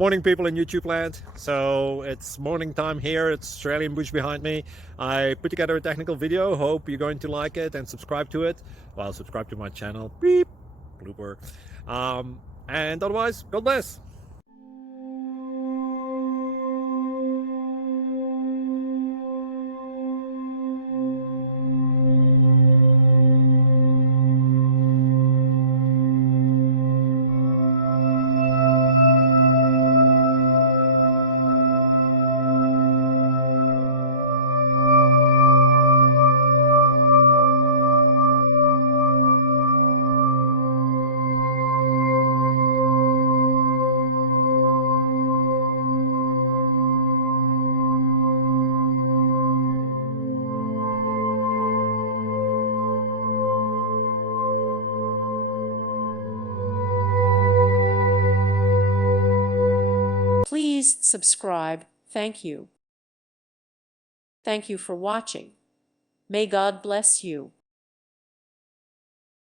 Morning, people in YouTube land. So it's morning time here. It's Australian bush behind me. I put together a technical video. Hope you're going to like it and subscribe to it. Well, subscribe to my channel. Beep. Blooper. And otherwise, God bless. Please subscribe. Thank you. Thank you for watching. May God bless you.